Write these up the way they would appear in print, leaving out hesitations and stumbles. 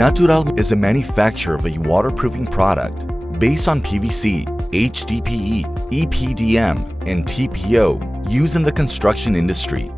Natürel is a manufacturer of a waterproofing product based on PVC, HDPE, EPDM, and TPO used in the construction industry.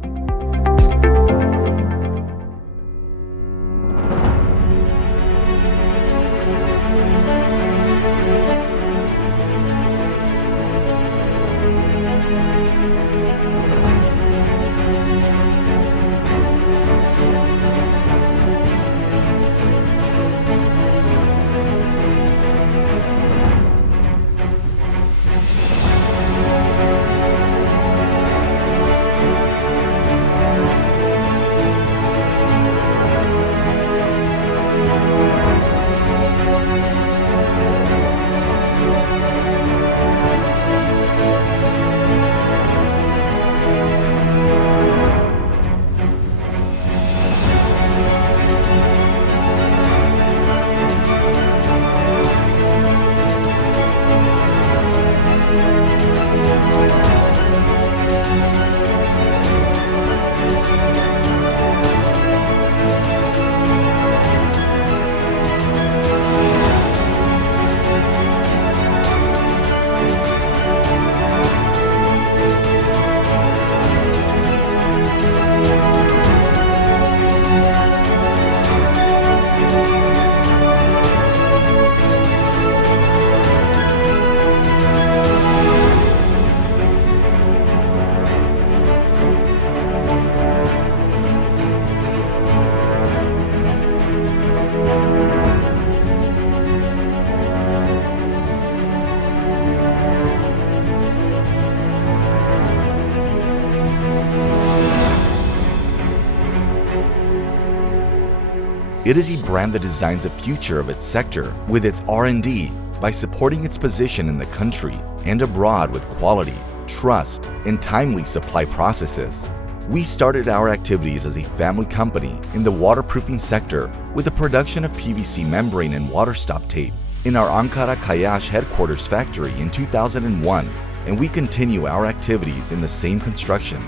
It is a brand that designs the future of its sector with its R&D by supporting its position in the country and abroad with quality, trust, and timely supply processes. We started our activities as a family company in the waterproofing sector with the production of PVC membrane and Waterstop tape in our Ankara Kayaş headquarters factory in 2001, and we continue our activities in the same construction,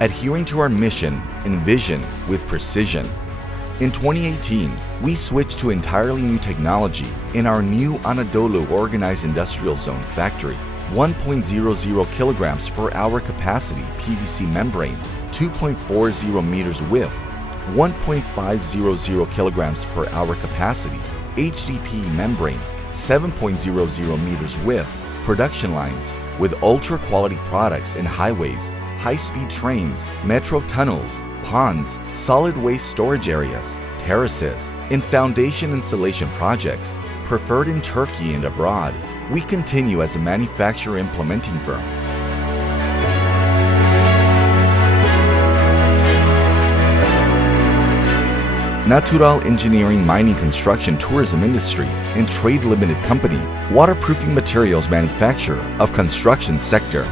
adhering to our mission and vision with precision. In 2018, we switched to entirely new technology in our new Anadolu Organized Industrial Zone factory. 1.00 kilograms per hour capacity PVC membrane, 2.40 meters width, 1.500 kilograms per hour capacity HDPE membrane, 7.00 meters width, production lines with ultra-quality products in highways, high-speed trains, metro tunnels, ponds, solid waste storage areas, terraces, and foundation installation projects, preferred in Turkey and abroad. We continue as a manufacturer implementing firm. Natürel Engineering Mining Construction Tourism Industry and Trade Limited Company, waterproofing materials manufacturer of construction sector.